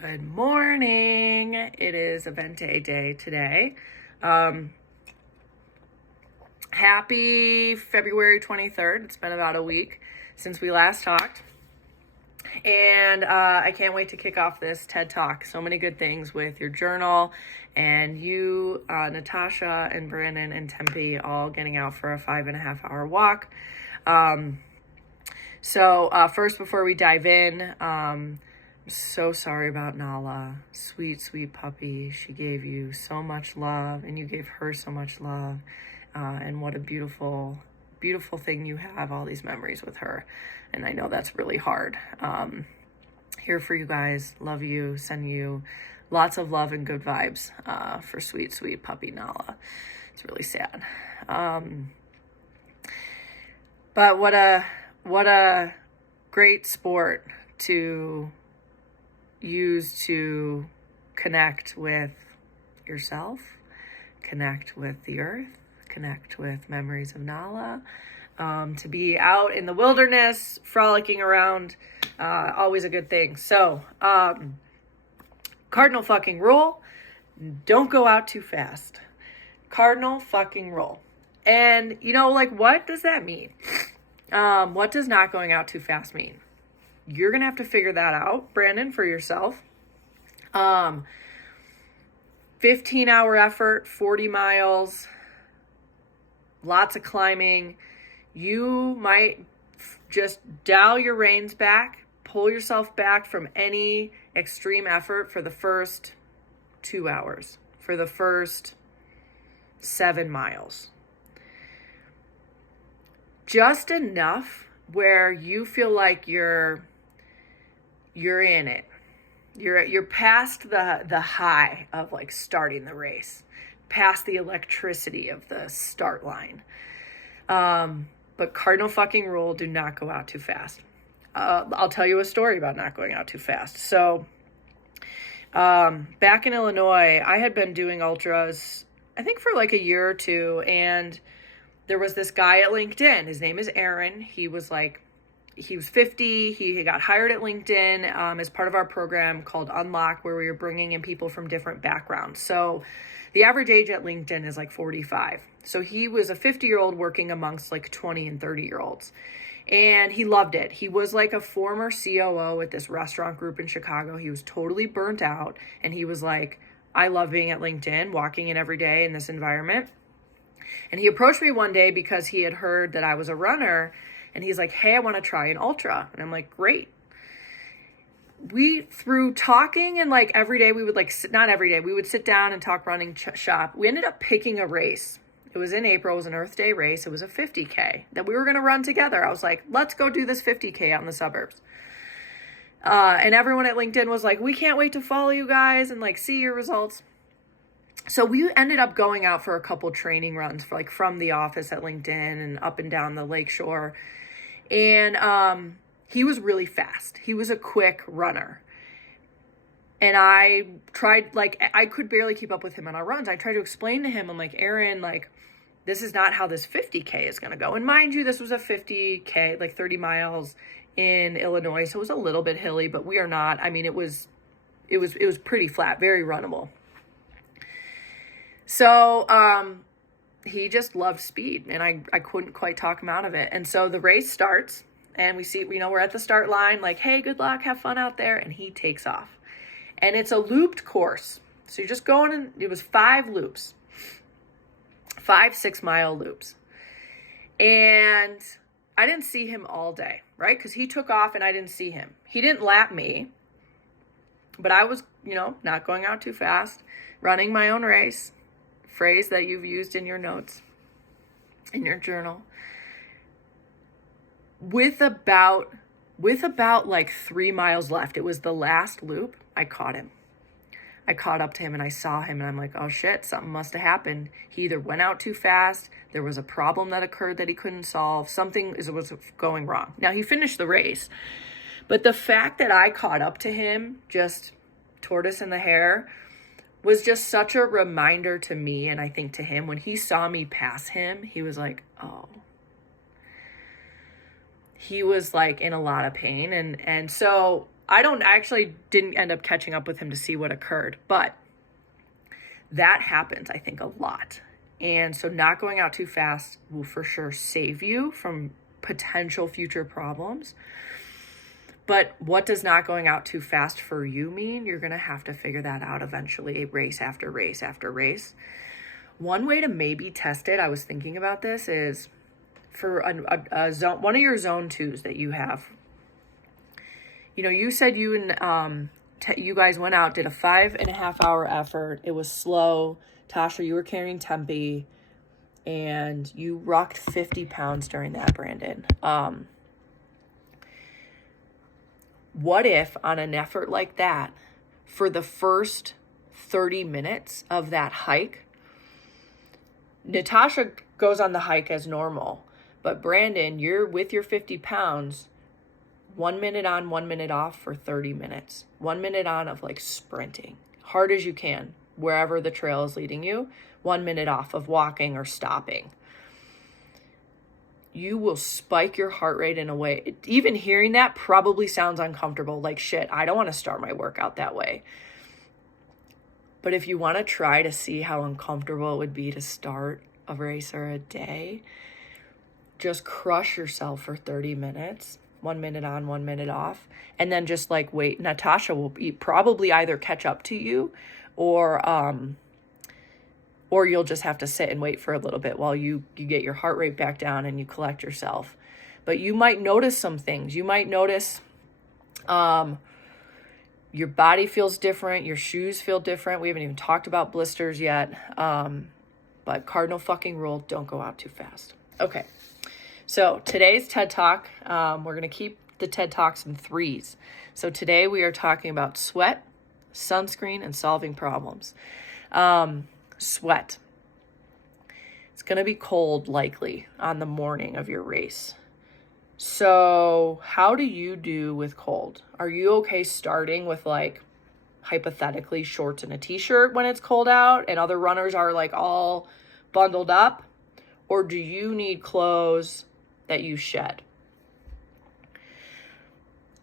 Good morning. It is Evente Day today. Happy February 23rd. It's been about a week since we last talked. And I can't wait to kick off this TED Talk. So many good things with your journal and you, Natasha and Brandon and Tempe all getting out for a 5.5 hour walk. First, before we dive in, I'm so sorry about Nala. Sweet, sweet puppy. She gave you so much love and you gave her so much love. And what a beautiful, beautiful thing you have, all these memories with her. And I know that's really hard. Here for you guys. Love you. Send you lots of love and good vibes for sweet, sweet puppy Nala. It's really sad. But what a great sport to use to connect with yourself, connect with the earth, connect with memories of Nala, to be out in the wilderness, frolicking around, always a good thing. So, cardinal fucking rule, don't go out too fast. Cardinal fucking rule. And, what does that mean? What does not going out too fast mean? You're going to have to figure that out, Brandon, for yourself. 15-hour effort, 40 miles, lots of climbing. You might just dial your reins back, pull yourself back from any extreme effort for the first 2 hours, for the first 7 miles. Just enough where you feel like you're in it. You're past the high of like starting the race, past the electricity of the start line. But cardinal fucking rule, do not go out too fast. I'll tell you a story about not going out too fast. So back in Illinois, I had been doing ultras, I think for like a year or two, and there was this guy at LinkedIn. His name is Aaron. He was 50. He got hired at LinkedIn as part of our program called Unlock, where we were bringing in people from different backgrounds. So the average age at LinkedIn is like 45. So he was a 50-year-old working amongst like 20 and 30-year-olds. And he loved it. He was like a former COO at this restaurant group in Chicago. He was totally burnt out. And he was like, I love being at LinkedIn, walking in every day in this environment. And he approached me one day because he had heard that I was a runner. And he's like, hey, I want to try an ultra. And I'm like, great. Through talking and like every day we would not every day, we would sit down and talk running shop. We ended up picking a race. It was in April. It was an Earth Day race. It was a 50K that we were going to run together. I was like, let's go do this 50K out in the suburbs. And everyone at LinkedIn was like, we can't wait to follow you guys and like see your results. So we ended up going out for a couple training runs for like from the office at LinkedIn and up and down the lakeshore. And he was really fast. He was a quick runner. And I tried, I could barely keep up with him on our runs. I tried to explain to him, I'm like, Aaron, this is not how this 50K is going to go. And mind you, this was a 50K, like 30 miles in Illinois. So it was a little bit hilly, but we are not. I mean, it was pretty flat, very runnable. So, he just loved speed and I couldn't quite talk him out of it. And so the race starts and we're at the start line, like, hey, good luck, have fun out there. And he takes off and it's a looped course. So you're just going and it was 5 loops, 5 6-mile loops. And I didn't see him all day, right? Cause he took off and I didn't see him. He didn't lap me, but I was, not going out too fast, running my own race. Phrase that you've used in your notes, in your journal. With about like 3 miles left, it was the last loop, I caught him. I caught up to him and I saw him and I'm like, oh shit, something must have happened. He either went out too fast, there was a problem that occurred that he couldn't solve, something was going wrong. Now he finished the race, but the fact that I caught up to him, just tortoise in the hare, was just such a reminder to me, and I think to him, when he saw me pass him, he was like, oh. He was like in a lot of pain. And so didn't end up catching up with him to see what occurred, but that happens, I think, a lot. And so not going out too fast will for sure save you from potential future problems. But what does not going out too fast for you mean? You're going to have to figure that out eventually, race after race after race. One way to maybe test it, I was thinking about this, is for a zone, one of your zone 2s that you have. You know, you said you and you guys went out, did a 5.5 hour effort. It was slow. Tasha, you were carrying Tempe, and you rocked 50 pounds during that, Brandon. What if on an effort like that, for the first 30 minutes of that hike, Natasha goes on the hike as normal, but Brandon, you're with your 50 pounds, 1 minute on, 1 minute off for 30 minutes. 1 minute on of like sprinting, hard as you can, wherever the trail is leading you. 1 minute off of walking or stopping. You will spike your heart rate in a way. Even hearing that probably sounds uncomfortable. Like, shit, I don't want to start my workout that way. But if you want to try to see how uncomfortable it would be to start a race or a day, just crush yourself for 30 minutes, 1 minute on, 1 minute off, and then just like wait. Natasha will probably either catch up to you or you'll just have to sit and wait for a little bit while you get your heart rate back down and you collect yourself. But you might notice some things. You might notice your body feels different. Your shoes feel different. We haven't even talked about blisters yet. But cardinal fucking rule, don't go out too fast. Okay. So today's TED Talk, we're going to keep the TED Talks in 3s. So today we are talking about sweat, sunscreen, and solving problems. Sweat. It's going to be cold likely on the morning of your race. So how do you do with cold? Are you okay starting with like hypothetically shorts and a t-shirt when it's cold out and other runners are like all bundled up? Or do you need clothes that you shed?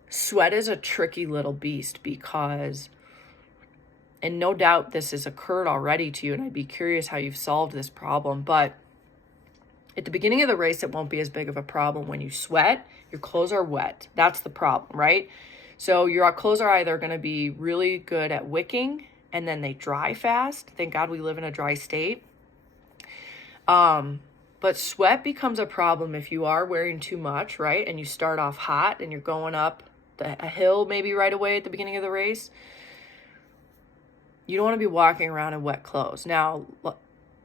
Sweat is a tricky little beast because, and no doubt this has occurred already to you, and I'd be curious how you've solved this problem, but at the beginning of the race, it won't be as big of a problem. When you sweat, your clothes are wet. That's the problem, right? So your clothes are either going to be really good at wicking, and then they dry fast. Thank God we live in a dry state. But sweat becomes a problem if you are wearing too much, right? And you start off hot and you're going up a hill maybe right away at the beginning of the race. You don't want to be walking around in wet clothes. Now,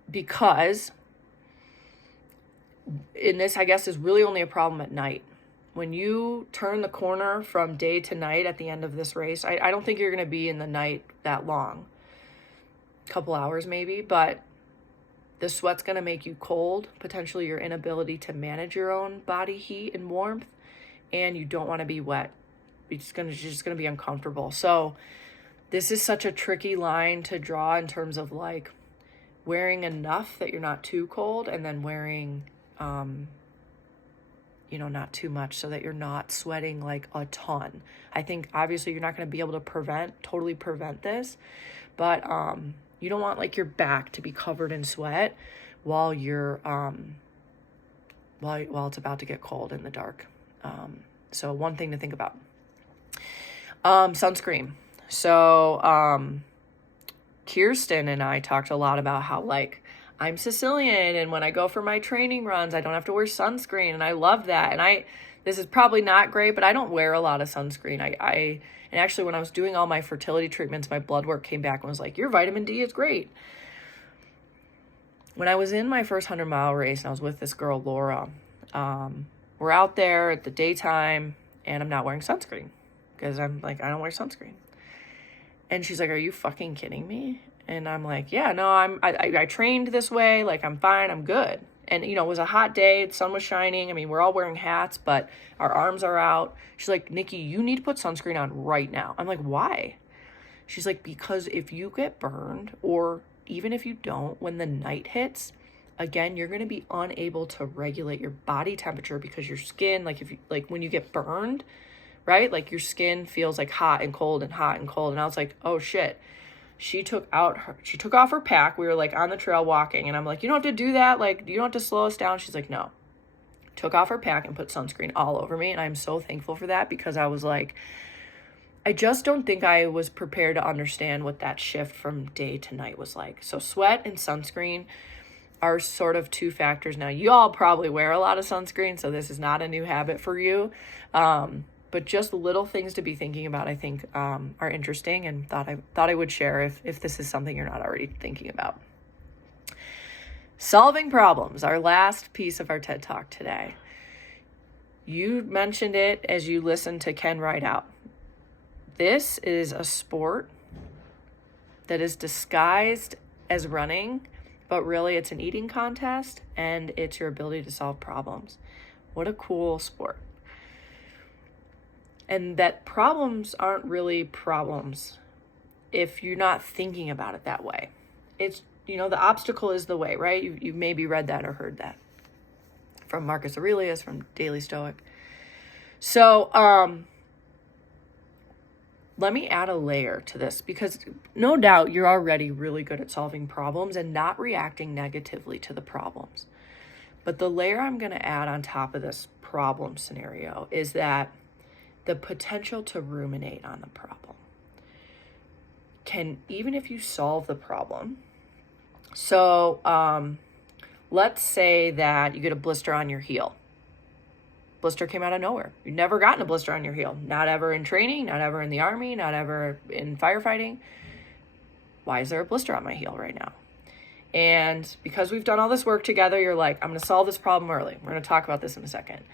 because in this, I guess, is really only a problem at night. When you turn the corner from day to night at the end of this race, I don't think you're going to be in the night that long. A couple hours maybe, but the sweat's going to make you cold, potentially your inability to manage your own body heat and warmth, and you don't want to be wet. It's just going to be uncomfortable. So this is such a tricky line to draw in terms of like wearing enough that you're not too cold, and then wearing, not too much so that you're not sweating like a ton. I think obviously you're not going to be able to totally prevent this, but you don't want like your back to be covered in sweat while you're while it's about to get cold in the dark. So one thing to think about. Sunscreen. So Kirsten and I talked a lot about how like I'm Sicilian, and when I go for my training runs, I don't have to wear sunscreen, and I love that. And this is probably not great, but I don't wear a lot of sunscreen. And actually when I was doing all my fertility treatments, my blood work came back and was like, your vitamin D is great. When I was in my first 100-mile race and I was with this girl, Laura, we're out there at the daytime and I'm not wearing sunscreen because I'm like, I don't wear sunscreen. And she's like, are you fucking kidding me? And I'm like, yeah, no, I trained this way. Like, I'm fine. I'm good. And, it was a hot day. The sun was shining. I mean, we're all wearing hats, but our arms are out. She's like, Nikki, you need to put sunscreen on right now. I'm like, why? She's like, because if you get burned, or even if you don't, when the night hits, again, you're going to be unable to regulate your body temperature because your skin, when you get burned, right? Like your skin feels like hot and cold and hot and cold. And I was like, oh shit. She took off her pack. We were like on the trail walking, and I'm like, you don't have to do that. Like, you don't have to slow us down. She's like, no. Took off her pack and put sunscreen all over me. And I'm so thankful for that, because I was like, I just don't think I was prepared to understand what that shift from day to night was like. So sweat and sunscreen are sort of two factors. Now, you all probably wear a lot of sunscreen, so this is not a new habit for you. But just little things to be thinking about, I think, are interesting, and thought I would share if this is something you're not already thinking about. Solving problems, our last piece of our TED Talk today. You mentioned it as you listened to Ken Rideout. This is a sport that is disguised as running, but really it's an eating contest, and it's your ability to solve problems. What a cool sport. And that problems aren't really problems if you're not thinking about it that way. It's, the obstacle is the way, right? You've maybe read that or heard that from Marcus Aurelius, from Daily Stoic. So let me add a layer to this, because no doubt you're already really good at solving problems and not reacting negatively to the problems. But the layer I'm going to add on top of this problem scenario is that the potential to ruminate on the problem can, even if you solve the problem. So let's say that you get a blister on your heel. Blister came out of nowhere. You've never gotten a blister on your heel. Not ever in training, not ever in the army, not ever in firefighting. Why is there a blister on my heel right now? And because we've done all this work together, you're like, I'm going to solve this problem early. We're going to talk about this in a second.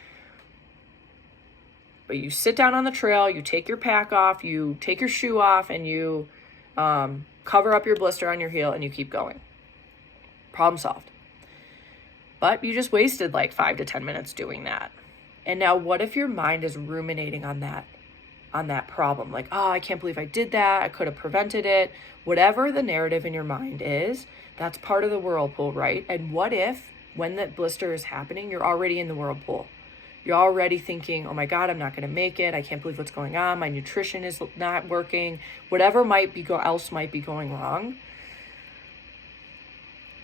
But you sit down on the trail, you take your pack off, you take your shoe off, and you cover up your blister on your heel, and you keep going. Problem solved. But you just wasted like 5 to 10 minutes doing that. And now what if your mind is ruminating on that problem? Like, oh, I can't believe I did that. I could have prevented it. Whatever the narrative in your mind is, that's part of the whirlpool, right? And what if, when that blister is happening, you're already in the whirlpool? You're already thinking, oh my God, I'm not going to make it. I can't believe what's going on. My nutrition is not working. Whatever else might be going wrong.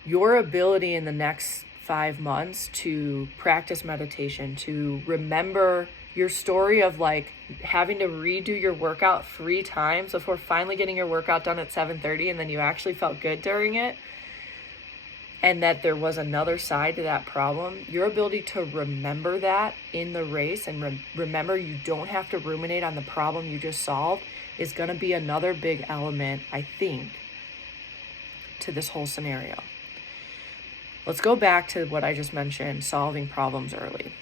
Your ability in the next 5 months to practice meditation, to remember your story of like having to redo your workout 3 times before finally getting your workout done at 7:30, and then you actually felt good during it, and that there was another side to that problem. Your ability to remember that in the race, and remember you don't have to ruminate on the problem you just solved, is going to be another big element, I think, to this whole scenario. Let's go back to what I just mentioned, solving problems early.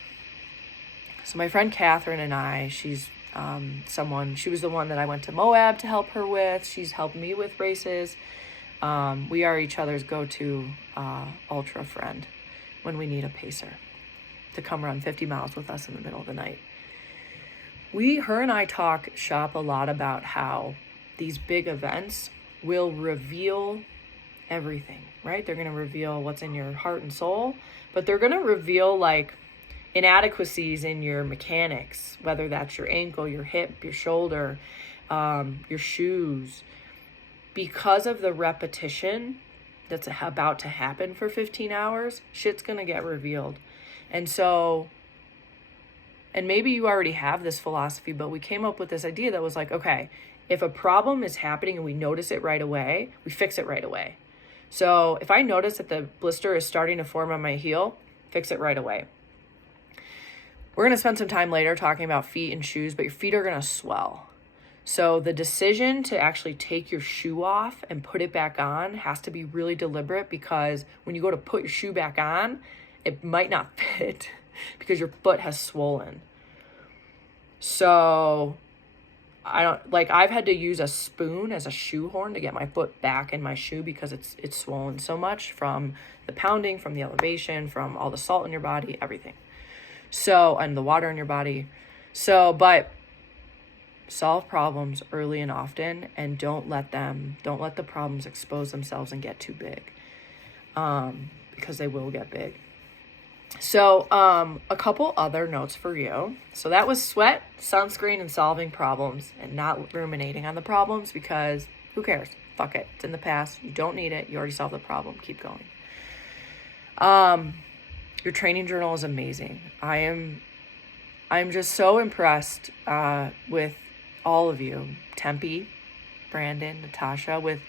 So my friend Catherine and I, she was the one that I went to Moab to help her with. She's helped me with races. We are each other's go-to ultra friend when we need a pacer to come run 50 miles with us in the middle of the night. Her and I talk shop a lot about how these big events will reveal everything, right? They're going to reveal what's in your heart and soul, but they're going to reveal like inadequacies in your mechanics, whether that's your ankle, your hip, your shoulder, your shoes. Because of the repetition that's about to happen for 15 hours, shit's going to get revealed. And maybe you already have this philosophy, but we came up with this idea that was like, okay, if a problem is happening and we notice it right away, we fix it right away. So if I notice that the blister is starting to form on my heel, fix it right away. We're going to spend some time later talking about feet and shoes, but your feet are going to swell. So the decision to actually take your shoe off and put it back on has to be really deliberate, because when you go to put your shoe back on, it might not fit because your foot has swollen. So I've had to use a spoon as a shoehorn to get my foot back in my shoe because it's swollen so much from the pounding, from the elevation, from all the salt in your body, everything. So, and the water in your body. So, but solve problems early and often, and don't let the problems expose themselves and get too big, because they will get big. So, a couple other notes for you. So that was sweat, sunscreen, and solving problems, and not ruminating on the problems, because who cares? Fuck it. It's in the past. You don't need it. You already solved the problem. Keep going. Your training journal is amazing. I'm just so impressed with all of you, Tempe, Brandon, Natasha, with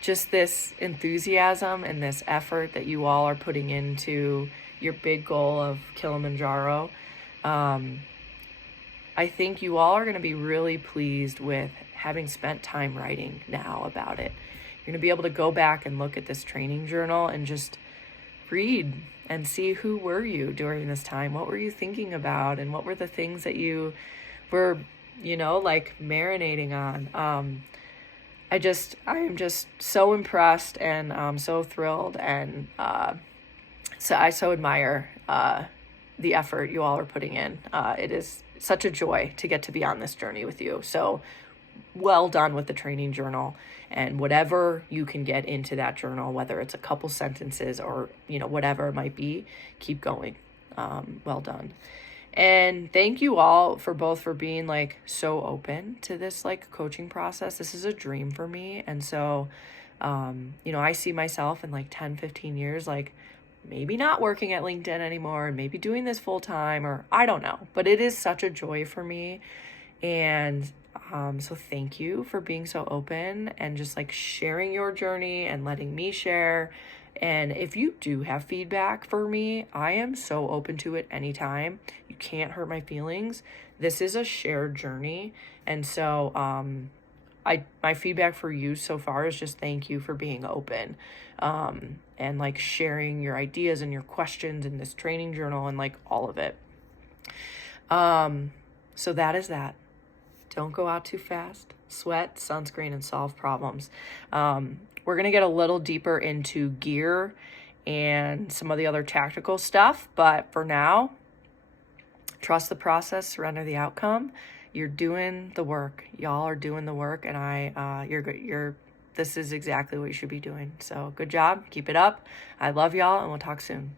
just this enthusiasm and this effort that you all are putting into your big goal of Kilimanjaro. I think you all are going to be really pleased with having spent time writing now about it. You're going to be able to go back and look at this training journal and just read and see who were you during this time. What were you thinking about? And what were the things that you were, like marinating on? I am just so impressed and so thrilled. And so I so admire the effort you all are putting in. It is such a joy to get to be on this journey with you. So well done with the training journal, and whatever you can get into that journal, whether it's a couple sentences or, whatever it might be, keep going. Well done. And thank you all for being like so open to this like coaching process. This is a dream for me. And so, I see myself in like 10, 15 years, like maybe not working at LinkedIn anymore and maybe doing this full time, or I don't know, but it is such a joy for me. And so thank you for being so open and just like sharing your journey and letting me share. And if you do have feedback for me, I am so open to it anytime. You can't hurt my feelings. This is a shared journey. And so my feedback for you so far is just thank you for being open and like sharing your ideas and your questions in this training journal and like all of it. So that is that. Don't go out too fast. Sweat, sunscreen, and solve problems. We're going to get a little deeper into gear and some of the other tactical stuff. But for now, trust the process, surrender the outcome. You're doing the work. Y'all are doing the work. And this is exactly what you should be doing. So good job. Keep it up. I love y'all, and we'll talk soon.